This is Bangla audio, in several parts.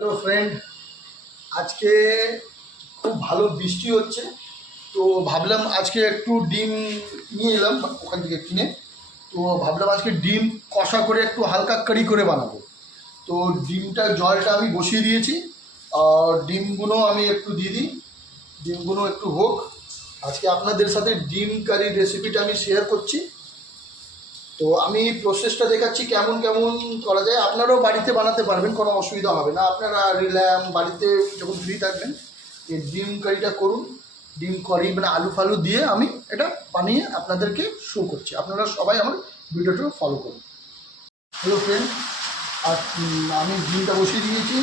হ্যালো ফ্রেন্ড, আজকে খুব ভালো বৃষ্টি হচ্ছে। তো ভাবলাম আজকে একটু ডিম নিয়ে এলাম ওখান থেকে কিনে। তো ভাবলাম আজকে ডিম কষা করে একটু হালকা কারি করে বানাবো। তো ডিমটা জলটা আমি বসিয়ে দিয়েছি, আর ডিমগুলো আমি একটু দিয়ে দিই। ডিমগুলো একটু হোক। আজকে আপনাদের সাথে ডিম কারির রেসিপিটা আমি শেয়ার করছি। তো আমি প্রসেসটা দেখাচ্ছি কেমন কেমন করা যায়। আপনারাও বাড়িতে বানাতে পারবেন, কোনো অসুবিধা হবে না। আপনারা বাড়িতে যখন ফ্রি থাকবেন এই ডিম কারিটা করুন। ডিম কারি মানে আলু ফালু দিয়ে আমি এটা বানিয়ে আপনাদেরকে শো করছি। আপনারা সবাই আমার ভিডিওটা ফলো করুন। হ্যালো ফ্রেন্ড, আর আমি ডিমটা বসিয়ে দিয়েছি,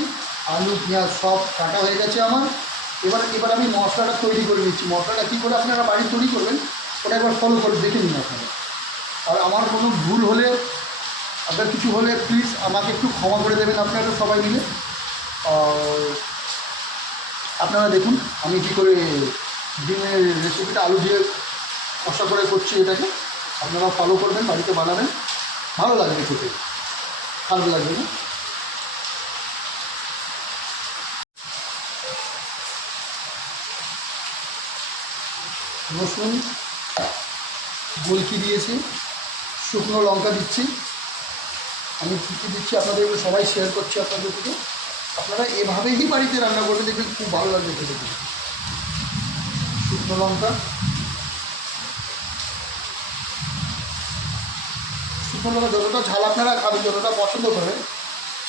আলু পেঁয়াজ সব কাটা হয়ে গেছে আমার। এবার আমি মশলাটা তৈরি করে নিচ্ছি। মশলাটা কী করে আপনারা বাড়ি তৈরি করবেন ওটা একবার ফলো করে দেখে নিন আপনারা। আর আমার কোনো ভুল হলে, আপনার কিছু হলে প্লিজ আমাকে একটু ক্ষমা করে দেবেন আপনারা সবাই মিলে। আপনারা দেখুন আমি কী করে ডিমের রেসিপিটা আলু দিয়ে কষা করে করছি। এটাকে আপনারা ফলো করবেন, বাড়িতে বানাবেন, ভালো লাগবে খেতে, খারাপ লাগবে না। রসুন গোলকি দিয়েছি, শুকনো লঙ্কা দিচ্ছি। আমি কী কী দিচ্ছি আপনাদের সবাই শেয়ার করছি আপনাদের থেকে। আপনারা এভাবেই বাড়িতে রান্না করবেন, দেখবেন খুব ভালো লাগবে খেতে। শুকনো লঙ্কা, শুকনো লঙ্কা যতটা ঝাল আপনারা খাবেন, যতটা পছন্দ করবেন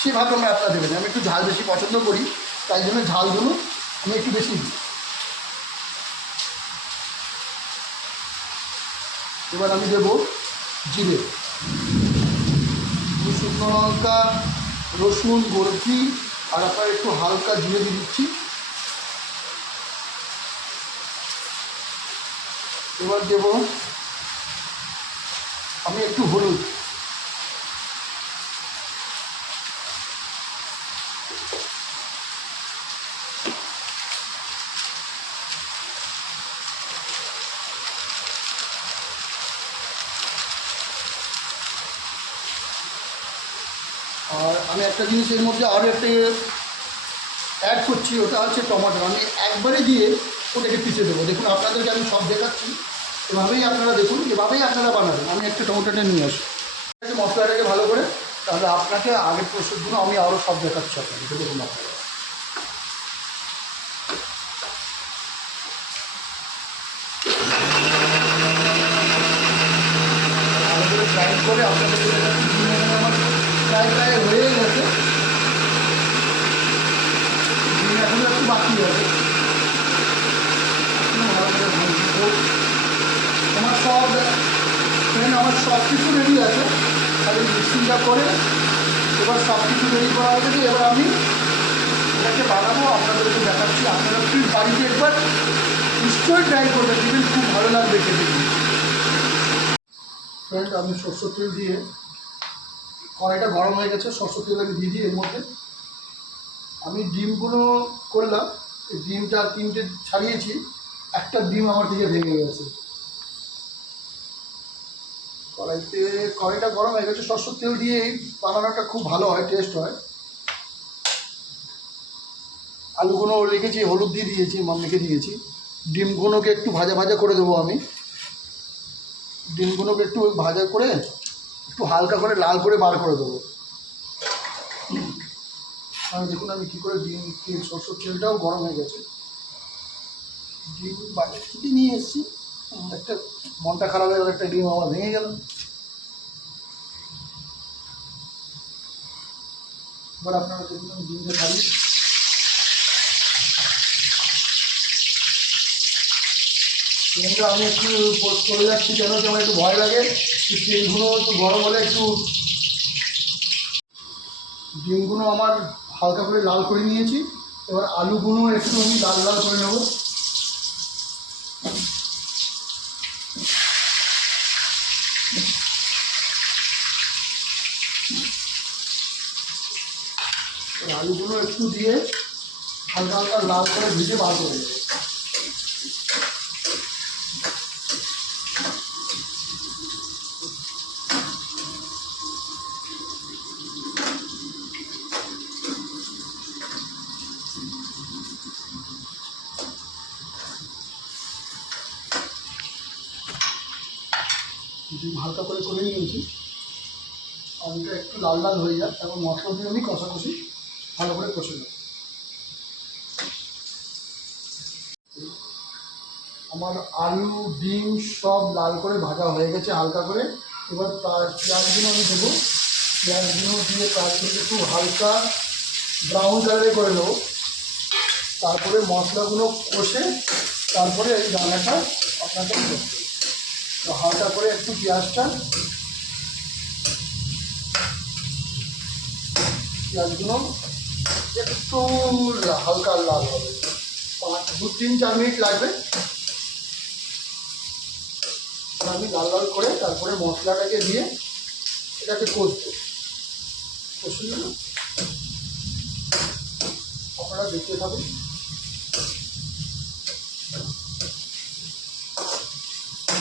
সেভাবে আমরা আপনারা দেবেন। আমি একটু ঝাল বেশি পছন্দ করি, তাই জন্য ঝালগুলো আমি একটু বেশি দিই। এবার আমি দেবো জিরে, শুকনো লঙ্কা, রসুন, গোলকি, আর আপনার একটু হালকা জিরে দিয়ে দিচ্ছি। এবার দেব আমি একটু হলুদ, আর আমি একটা জিনিস এর মধ্যে আরও একটা অ্যাড করছি, ওটা হচ্ছে টমেটো। আমি একবারে দিয়ে ওটাকে পিষে দেবো। দেখুন আপনাদেরকে আমি সব দেখাচ্ছি, এভাবেই আপনারা দেখুন, এভাবেই আপনারা বানাবেন। আমি একটা টমেটোটা নিয়ে আসি মশলাটাকে ভালো করে, তাহলে আপনাকে আগের প্রসেসগুলো আমি আরও সব দেখাচ্ছি আপনাদেরকে। দেখুন আপনারা ভালো করে গ্রাইন্ড করে আপনাদের আমার প্রায় প্রায় হয়ে গেছে। এখনো একটু বাকি হবে। আমার সব ফ্রেন্ড, আমার সব কিছু রেডি আছে, খালি মিক্সিংটা করে এবার সব কিছু রেডি করা হয়ে গেছে। এবার আমি এটাকে বানাবো, আপনাদেরকে দেখাচ্ছি। আপনারা প্লিজ বাড়িতে একবার নিশ্চয়ই ট্রাই করবেন, দেখবেন খুব ভালো লাগবে খেতে। ফ্রেন্ড, আমি সরষের তেল দিয়ে, কড়াইটা গরম হয়ে গেছে, সরষের তেল আমি দিয়ে দিই। এর মধ্যে আমি ডিমগুলো করলাম, এই ডিমটা 3টে ছাড়িয়েছি, একটা ডিম আমার থেকে ভেঙে গেছে। কড়াইটা গরম হয়ে গেছে, সরষের তেল দিয়ে এই বানানোটা খুব ভালো হয়, টেস্ট হয়। আলুগুলো রেখেছি, হলুদ দিয়ে দিয়েছি, রেখে দিয়েছি। ডিমগুলোকে একটু ভাজা ভাজা করে দেবো আমি। ডিমগুলোকে একটু ভাজা করে একটু হালকা করে লাল করে বার করে দেবো। দেখুন আমি কী করে ডিম, সরষের তেলটাও গরম হয়ে গেছে। ডিম বাজার থেকে নিয়ে এসেছি, একটা মনটা খারাপ হয়ে গেল, একটা ডিম আমার ভেঙে গেল। এবার আপনারা দেখুন আমি ডিমটা খাই। ডিমটা আমি একটু পোস্ট করে যাচ্ছি, কেন কি আমার একটু ভয় লাগে তেলগুলো একটু গরম হলে একটু। ডিমগুলো আমার হালকা করে লাল করে নিয়েছি, এবার আলুগুলো একটু আমি লাল লাল করে নেব। আলুগুলো একটু দিয়ে হালকা হালকা লাল করে ভেজে বার করে দেবো। ডিম হালকা করে নিয়েছি। আলুটা একটু লাল লাল হয়ে যায়, তারপর মশলা দিয়ে আমি কষাকষি ভালো করে কষে নেব। আমার আলু ডিম সব লাল করে ভাজা হয়ে গেছে হালকা করে। এবার পেঁয়াজগুলো আমি দেবো। পেঁয়াজগুলো দিয়ে তারপরে একটু হালকা ব্রাউন কালারে করে নেবো। তারপরে মশলাগুলো কষে তারপরে এই রান্নাটা আপনাকে করতে হবে। তো হালকা করে একটু পেঁয়াজগুলো একটু হালকা লাল হবে, 2-3-4 মিনিট লাগবে। আমি লাল লাল করে তারপরে মশলাটাকে দিয়ে এটাকে কষিয়ে আপনারা দেখতে থাকুন।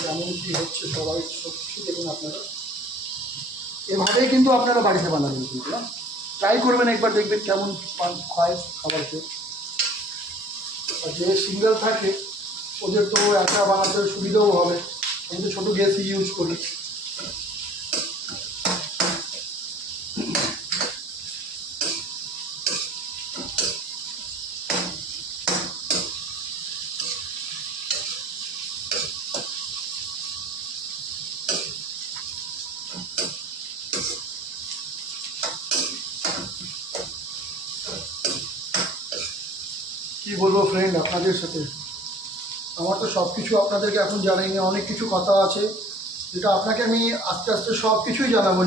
যেমন কি হচ্ছে সবাই সব কিছু দেখুন আপনারা। এভাবেই কিন্তু আপনারা বাড়িতে বানাবেন, কিন্তু ট্রাই করবেন একবার, দেখবেন কেমন হয় খাবার খেয়ে। আর যে সিঙ্গেল থাকে ওদের তো একা বানাতে সুবিধাও হবে, কিন্তু ছোটো গ্যাস ইউজ করি। কী বলবো ফ্রেন্ড আপনাদের সাথে, আমার তো সব কিছু আপনাদেরকে এখন জানাইনি, অনেক কিছু কথা আছে যেটা আপনাকে আমি আস্তে আস্তে সব কিছুই জানাবো।